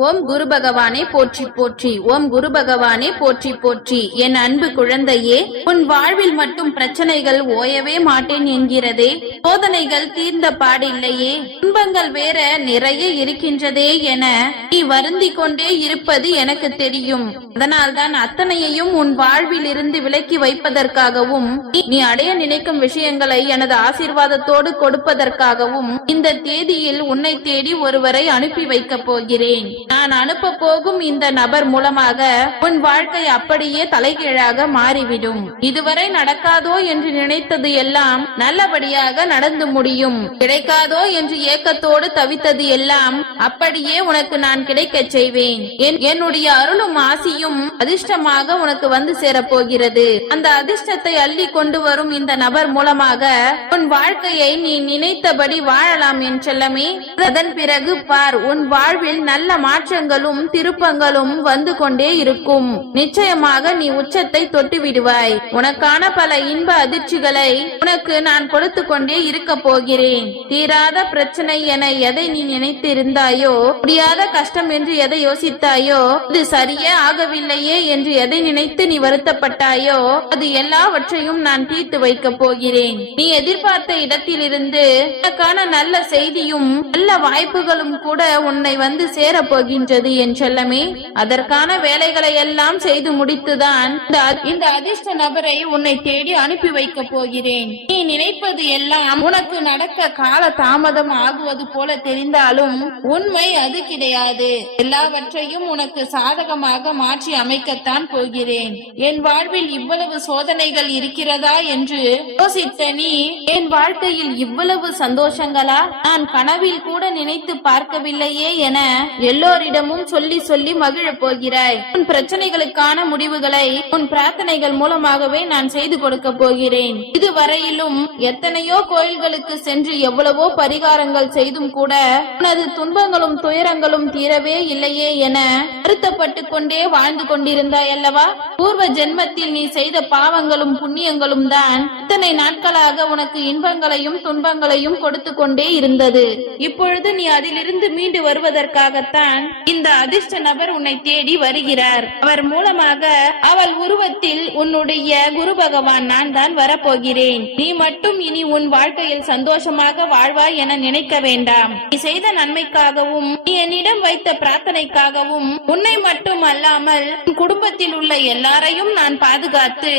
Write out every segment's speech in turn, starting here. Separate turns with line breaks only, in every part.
ஓம் குரு பகவானே போற்றி போற்றி. ஓம் குரு பகவானே போற்றி போற்றி. என் அன்பு குழந்தையே உன் வாழ்வில் மட்டும் பிரச்சனைகள் ஓயவே மாட்டேன் என்கிறதே சோதனைகள் தீர்ந்த பாடில்லையே துன்பங்கள் வேற நிறைய இருக்கின்றதே என நீ வருந்தி கொண்டே இருப்பது எனக்கு தெரியும். அதனால்தான் அத்தனையையும் உன் வாழ்வில் இருந்து விலக்கி வைப்பதற்காகவும் நீ- நீ அடைய நினைக்கும் விஷயங்களை எனது ஆசீர்வாதத்தோடு கொடுப்பதற்காகவும் இந்த தேதியில் உன்னை தேடி ஒருவரை அனுப்பி வைக்கப் போகிறேன். நான் அனுப்ப போகும் இந்த நபர் மூலமாக உன் வாழ்க்கை அப்படியே தலைகீழாக மாறிவிடும். இதுவரை நடக்காதோ என்று நினைத்தது எல்லாம் நல்லபடியாக நடந்து முடியும். கிடைக்காதோ என்று ஏக்கத்தோடு தவித்தது எல்லாம் அப்படியே உனக்கு நான் கிடைக்க செய்வேன். என்னுடைய அருளும் ஆசியும் அதிர்ஷ்டமாக உனக்கு வந்து சேரப்போகிறது. அந்த அதிர்ஷ்டத்தை அள்ளி கொண்டு வரும் இந்த நபர் மூலமாக உன் வாழ்க்கையை நீ நினைத்தபடி வாழலாம் என் செல்லமே. அதன் பிறகு பார் உன் வாழ்வில் நல்ல மாற்றங்களும் திருப்பங்களும் வந்து கொண்டே இருக்கும். நிச்சயமாக நீ உச்சத்தை தொட்டு விடுவாய். உனக்கான பல இன்ப அதிர்ச்சிகளை உனக்கு நான் கொடுத்து கொண்டே இருக்க போகிறேன். தீராத பிரச்சனை என எதை நீ நினைத்திருந்தாயோ முடியாத கஷ்டம் என்று எதை யோசித்தாயோ இது சரியே ஆகவில்லையே என்று எதை நினைத்து நீ வருத்தப்பட்டாயோ அது எல்லாவற்றையும் நான் தீர்த்து வைக்க போகிறேன். நீ எதிர்பார்த்த இடத்திலிருந்து உனக்கான நல்ல செய்தியும் நல்ல வாய்ப்புகளும் கூட உன்னை வந்து சேர போகின்றது என் செல்லமே. அதற்கான வேலைகளை எல்லாம் செய்து முடித்துதான் இந்த அதிர்ஷ்ட நபரை உன்னை தேடி அனுப்பி வைக்கப் போகிறேன். நீ நினைப்பது எல்லாம் உனக்கு நடக்க கால தாமதம் ஆகுவது போல தெரிந்தாலும் உண்மை அது கிடையாது. எல்லாவற்றையும் உனக்கு சாதகமாக மாற்றி அமைக்கத்தான் போகிறேன். என் வாழ்வில் இவ்வளவு சோதனைகள் இருக்கிறதா என்று யோசித்த நீ என் வாழ்க்கையில் இவ்வளவு சந்தோஷங்களா? நான் கனவில் கூட நினைத்து பார்க்கவில்லையே என எல்லோ எல்லோரிடமும் சொல்லி சொல்லி மகிழப் போகிறாய். உன் பிரச்சனைகளுக்கான முடிவுகளை உன் பிரார்த்தனைகள் மூலமாகவே நான் செய்து கொடுக்க போகிறேன். இதுவரையிலும் எத்தனையோ கோயில்களுக்கு சென்று எவ்வளவோ பரிகாரங்கள் செய்தும் கூட உனது துன்பங்களும் துயரங்களும் தீரவே இல்லையே என வருத்தப்பட்டு கொண்டே வாழ்ந்து கொண்டிருந்தாய் அல்லவா? பூர்வ ஜென்மத்தில் நீ செய்த பாவங்களும் புண்ணியங்களும் தான் இத்தனை நாட்களாக உனக்கு இன்பங்களையும் துன்பங்களையும் கொடுத்து கொண்டே இருந்தது. இப்பொழுது நீ அதிலிருந்து மீண்டு வருவதற்காகத்தான் இந்த அதிர்ஷ்ட நபர் உன்னை தேடி வருகிறார். அவர் மூலமாக அவள் உருவத்தில் உன்னுடைய குரு பகவான் நான் தான் வரப்போகிறேன். நீ மட்டும் இனி உன் வாழ்க்கையில் சந்தோஷமாக வாழ்வாய் என நினைக்க வேண்டாம். நீ செய்த நன்மைக்காகவும் நீ என்னிடம் வைத்த பிரார்த்தனைக்காகவும் உன்னை மட்டும் அல்லாமல் உன் குடும்பத்தில் உள்ள எல்லாரையும் நான் பாதுகாத்து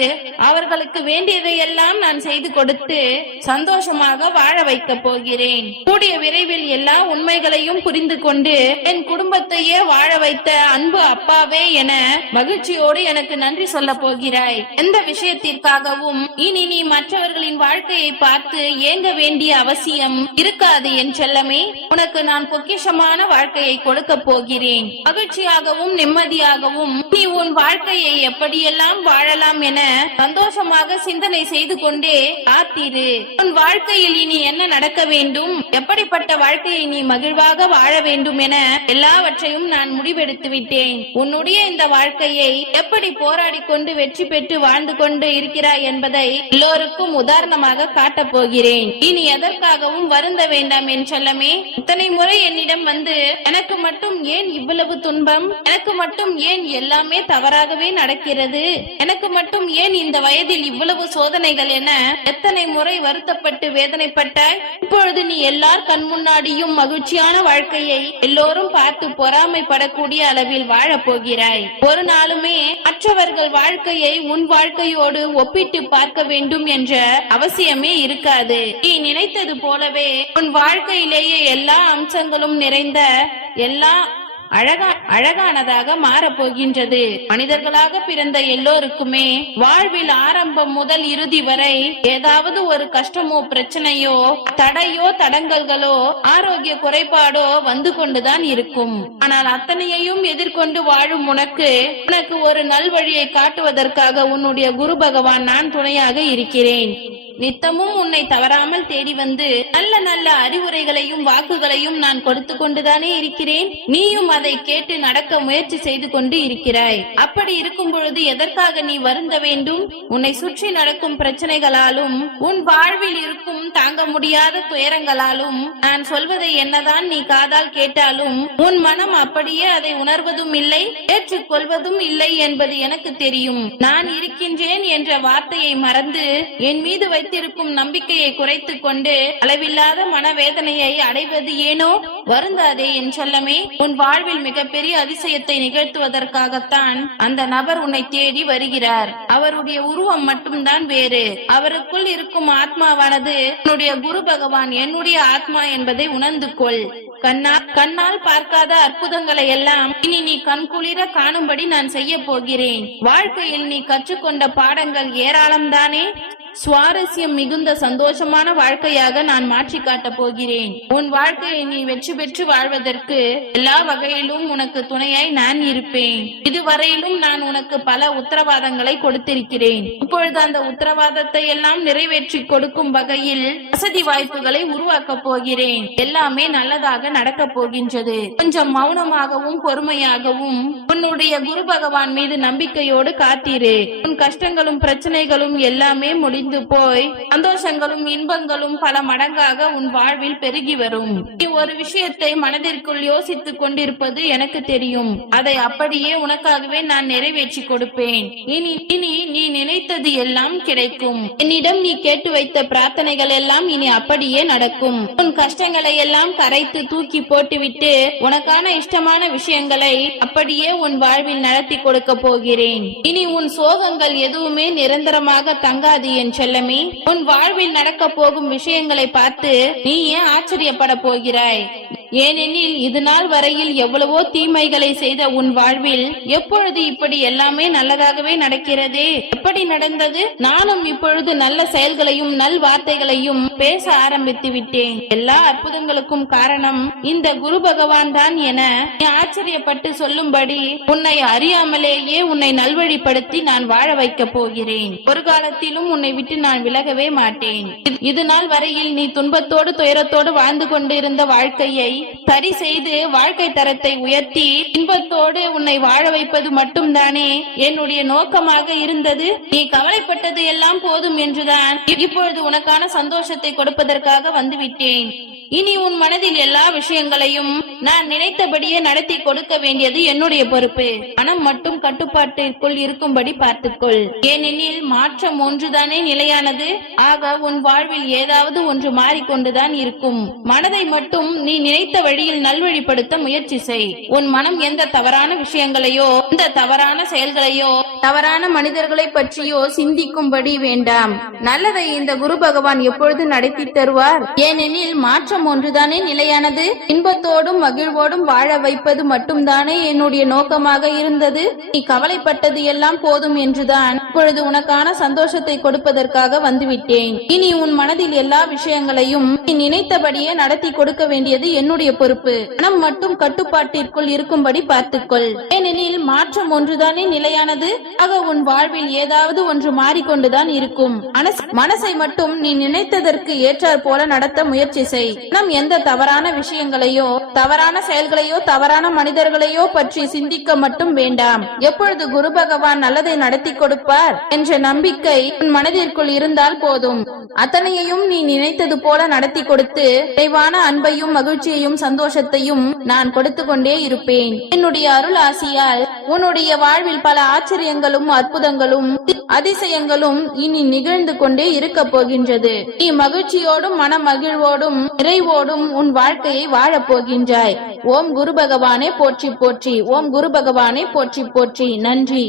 அவர்களுக்கு வேண்டியதையெல்லாம் நான் செய்து கொடுத்து சந்தோஷமாக வாழ வைக்க போகிறேன். கூடிய விரைவில் எல்லா உண்மைகளையும் புரிந்து கொண்டு என் குடும்பத்தையே வாழ வைத்த அன்பு அப்பாவே என மகிழ்ச்சியோடு எனக்கு நன்றி சொல்ல போகிறாய். எந்த விஷயத்திற்காகவும் இனி நீ மற்றவர்களின் வாழ்க்கையை பார்த்து ஏங்க வேண்டிய அவசியம் இருக்காது என் செல்லமே. உனக்கு நான் பொக்கிஷமான வாழ்க்கையை கொடுக்க போகிறேன். மகிழ்ச்சியாகவும் நிம்மதியாகவும் நீ உன் வாழ்க்கையை இப்படியெல்லாம் வாழலாம் என சந்தோஷமாக சிந்தனை செய்து கொண்டே காத்திரு உன் வாழ்க்கையில் இனி என்ன நடக்க வேண்டும்? எப்படிப்பட்ட வாழ்க்கையை நீ மகிழ்வாக வாழ வேண்டும் என எல்லாவற்றையும் நான் முடிவெடுத்து விட்டேன். உன்னுடைய இந்த வாழ்க்கையை எப்படி போராடி கொண்டு வெற்றி பெற்று வாழ்ந்து கொண்டு இருக்கிறாய் என்பதை எல்லோருக்கும் உதாரணமாக காட்டப் போகிறேன். இனி எதற்காகவும் வருந்த வேண்டாம் என் செல்லமே. இத்தனை முறை என்னிடம் வந்து எனக்கு மட்டும் ஏன் இவ்வளவு துன்பம்? எனக்கு மட்டும் ஏன் எல்லாமே தவறாகவே நடக்கிறது? நடக்கிறது எனக்கு மட்டும் ஏன் இந்த வயதில் இவ்வளவு சோதனைகள் என எத்தனை முறை வருத்தப்பட்டு வேதனைப்பட்டாய்? இப்பொழுது நீ எல்லார் கண் முன்னாடியும் மகிழ்ச்சியான வாழ்க்கையை எல்லோரும் பார்த்து பொறாமைப்படக்கூடிய அளவில் வாழப் போகிறாய். ஒரு நாளுமே மற்றவர்கள் வாழ்க்கையை உன் வாழ்க்கையோடு ஒப்பிட்டு பார்க்க வேண்டும் என்ற அவசியமே இருக்காது. நீ நினைத்தது போலவே உன் வாழ்க்கையிலேயே எல்லா அம்சங்களும் நிறைந்த எல்லா அழகா அழகானதாக மாறப்போகின்றது. மனிதர்களாக பிறந்த எல்லோருக்குமே வாழ்வில் ஆரம்பம் முதல் இறுதி வரை ஏதாவது ஒரு கஷ்டமோ பிரச்சனையோ தடையோ தடங்கல்களோ ஆரோக்கிய குறைபாடோ வந்து கொண்டுதான் இருக்கும். ஆனால் அத்தனையையும் எதிர்கொண்டு வாழும் உனக்கு உனக்கு ஒரு நல்வழியை காட்டுவதற்காக உன்னுடைய குரு பகவான் நான் துணையாக இருக்கிறேன். நித்தமும் உன்னை தவறாமல் தேடி வந்து நல்ல நல்ல அறிவுரைகளையும் வாக்குகளையும் நான் கொடுத்து கொண்டுதானே இருக்கிறேன். நீயும் அதை கேட்டு நடக்க முயற்சி செய்து கொண்டு இருக்கிறாய். அப்படி இருக்கும் பொழுது எதற்காக நீ வருந்த வேண்டும்? உன்னை சுற்றி நடக்கும் பிரச்சனைகளாலும் உன் வாழ்வில் இருக்கும் தாங்க முடியாத துயரங்களாலும் நான் சொல்வதை என்னதான் நீ காதால் கேட்டாலும் உன் மனம் அப்படியே அதை உணர்வதும் இல்லை ஏற்றுக்கொள்வதும் இல்லை என்பது எனக்கு தெரியும். நான் இருக்கின்றேன் என்ற வார்த்தையை மறந்து என் மீது வைத்து வைத்திருக்கும் நம்பிக்கையை குறைத்து கொண்டு அளவில்லாத மனவேதனையை அடைவது ஏனோ? வருந்தாதே என் சொல்லமே. உன் வாழ்வில் மிகப்பெரிய அதிசயத்தை நிகழ்த்துவதற்காகத்தான் அந்த நபர் உன்னை தேடி வருகிறார். அவருடைய உருவம் மட்டும்தான் வேறு. அவருக்குள் இருக்கும் ஆத்மாவானது உன்னுடைய குரு பகவான் என்னுடைய ஆத்மா என்பதை உணர்ந்து கொள். கண்ணா கண்ணால் பார்க்காத அற்புதங்களை எல்லாம் இனி நீ கண்குளிர காணும்படி நான் செய்ய போகிறேன். வாழ்க்கையில் நீ கற்றுக்கொண்ட பாடங்கள் ஏராளம்தானே? சுவாரஸ்யம் மிகுந்த சந்தோஷமான வாழ்க்கையாக நான் மாற்றி காட்டப் போகிறேன். உன் வாழ்க்கையை நீ வெற்றி பெற்று வாழ்வதற்கு எல்லா வகையிலும் உனக்கு துணையாய் நான் இருப்பேன். இதுவரையிலும் நான் உனக்கு பல உத்தரவாதங்களை கொடுத்திருக்கிறேன். இப்பொழுது அந்த உத்தரவாதத்தை எல்லாம் நிறைவேற்றி கொடுக்கும் வகையில் வசதி வாய்ப்புகளை உருவாக்கப் போகிறேன். எல்லாமே நல்லதாக நடக்கப் போகின்றது. கொஞ்சம் மௌனமாகவும் பொறுமையாகவும் உன்னுடைய குரு பகவான் மீது நம்பிக்கையோடு காத்திரு. கஷ்டங்களும் பிரச்சனைகளும் எல்லாமே முடிந்து போய் சந்தோஷங்களும் இன்பங்களும் பல மடங்காக உன் வாழ்வில் பெருகி வரும். நீ ஒரு விஷயத்தை மனதிற்குள் யோசித்துக் கொண்டிருப்பது எனக்கு தெரியும். அதை அப்படியே உனக்காகவே நான் நிறைவேற்றி கொடுப்பேன். இனி இனி நீ நினைத்தது எல்லாம் கிடைக்கும். என்னிடம் நீ கேட்டு வைத்த பிரார்த்தனைகள் எல்லாம் இனி அப்படியே நடக்கும். உன் கஷ்டங்களை எல்லாம் கரைத்து தூக்கி போட்டுவிட்டு உனக்கான இஷ்டமான விஷயங்களை அப்படியே உன் வாழ்வில் நடத்தி கொடுக்க போகிறேன். இனி உன் சோகங்கள் எதுவுமே நிரந்தரமாக தங்காது என் செல்லமே. உன் வாழ்வில் நடக்க போகும் விஷயங்களை பார்த்து நீ ஏன் ஆச்சரியப்பட போகிறாய்? ஏனெனில் இது நாள் வரையில் எவ்வளவோ தீமைகளை செய்த உன் வாழ்வில் எப்பொழுது இப்படி எல்லாமே நல்லதாகவே நடக்கிறதே? எப்படி நடந்தது? நானும் இப்பொழுது நல்ல செயல்களையும் நல் வார்த்தைகளையும் பேச ஆரம்பித்து விட்டேன். எல்லா அற்புதங்களுக்கும் காரணம் இந்த குரு பகவான் தான் என நீ ஆச்சரியப்பட்டு சொல்லும்படி உன்னை அறியாமலேயே உன்னை நல்வழிப்படுத்தி நான் வாழ வைக்கப் போகிறேன். ஒரு காலத்திலும் உன்னை விட்டு நான் விலகவே மாட்டேன். இது- இது நாள் வரையில் நீ துன்பத்தோடு துயரத்தோடு வாழ்ந்து கொண்டிருந்த வாழ்க்கையை சரி செய்து வாழ்க்கை தரத்தை உயர்த்தி இன்பத்தோடு உன்னை வாழ வைப்பது மட்டும்தானே? என்னுடைய நோக்கமாக இருந்தது. நீ கவலைப்பட்டது எல்லாம் போதும் என்றுதான் இப்பொழுது உனக்கான சந்தோஷத்தை கொடுப்பதற்காக வந்துவிட்டேன். இனி உன் மனதில் எல்லா விஷயங்களையும் நான் நினைத்தபடியே நடத்தி கொடுக்க வேண்டியது என்னுடைய பொறுப்பு. மனம் மட்டும் கட்டுப்பாட்டிற்குள் இருக்கும்படி பார்த்துக்கொள். ஏனெனில் மாற்றம் ஒன்றுதானே நிலையானது? ஆக உன் வாழ்வில் ஏதாவது ஒன்று மாறிக்கொண்டுதான் இருக்கும். மனதை மட்டும் நீ நினைத்த வழியில் நல்வழிப்படுத்த முயற்சி செய். உன் மனம் எந்த தவறான விஷயங்களையோ எந்த தவறான செயல்களையோ தவறான மனிதர்களை பற்றியோ சிந்திக்கும்படி வேண்டாம். நல்லதை இந்த குரு பகவான் எப்பொழுது நடத்தி தருவார்? ஏனெனில் மாற்றம் ஒன்றுதானே நிலையானது? இன்பத்தோடும் மகிழ்வோடும் வாழ வைப்பது மட்டும்தானே என்னுடைய நோக்கமாக இருந்தது? நீ கவலைப்பட்டது எல்லாம் போதும் என்றுதான். இப்பொழுது உனக்கான சந்தோஷத்தை கொடுப்பதற்காக வந்துவிட்டேன். இனி உன் மனதில் எல்லா விஷயங்களையும் நீ நினைத்தபடியே நடத்தி கொடுக்க வேண்டியது என்னுடைய பொறுப்பு. மனம் மட்டும் கட்டுப்பாட்டிற்குள் இருக்கும்படி பார்த்துக்கொள். ஏனெனில் மாற்றம் ஒன்றுதானே நிலையானது? ஆக உன் வாழ்வில் ஏதாவது ஒன்று மாறிக்கொண்டுதான் இருக்கும். மனசை மட்டும் நீ நினைத்ததற்கு ஏற்றாற் போல நடத்த முயற்சி செய். நம் எந்த தவறான விஷயங்களையோ தவற தவறான செயல்களையோ தவறான மனிதர்களையோ பற்றி சிந்திக்க மட்டும் வேண்டாம். எப்பொழுது குரு பகவான் நல்லதை நடத்தி கொடுப்பார் என்ற நம்பிக்கை உன் மனதிற்குள் இருந்தால் போதும். அத்தனையையும் நீ நினைத்தது போல நடத்தி கொடுத்து நிறைவான அன்பையும் மகிழ்ச்சியையும் சந்தோஷத்தையும் நான் கொடுத்து கொண்டே இருப்பேன். என்னுடைய அருள் ஆசியால் உன்னுடைய வாழ்வில் பல ஆச்சரியங்களும் அற்புதங்களும் அதிசயங்களும் இனி நிகழ்ந்து கொண்டே இருக்க போகின்றது. நீ மகிழ்ச்சியோடும் மன மகிழ்வோடும் நிறைவோடும் உன் வாழ்க்கையை வாழப் போகின்றாய். ஓம் குரு பகவானே போற்றி போற்றி. ஓம் குரு பகவானே போற்றி போற்றி. நன்றி.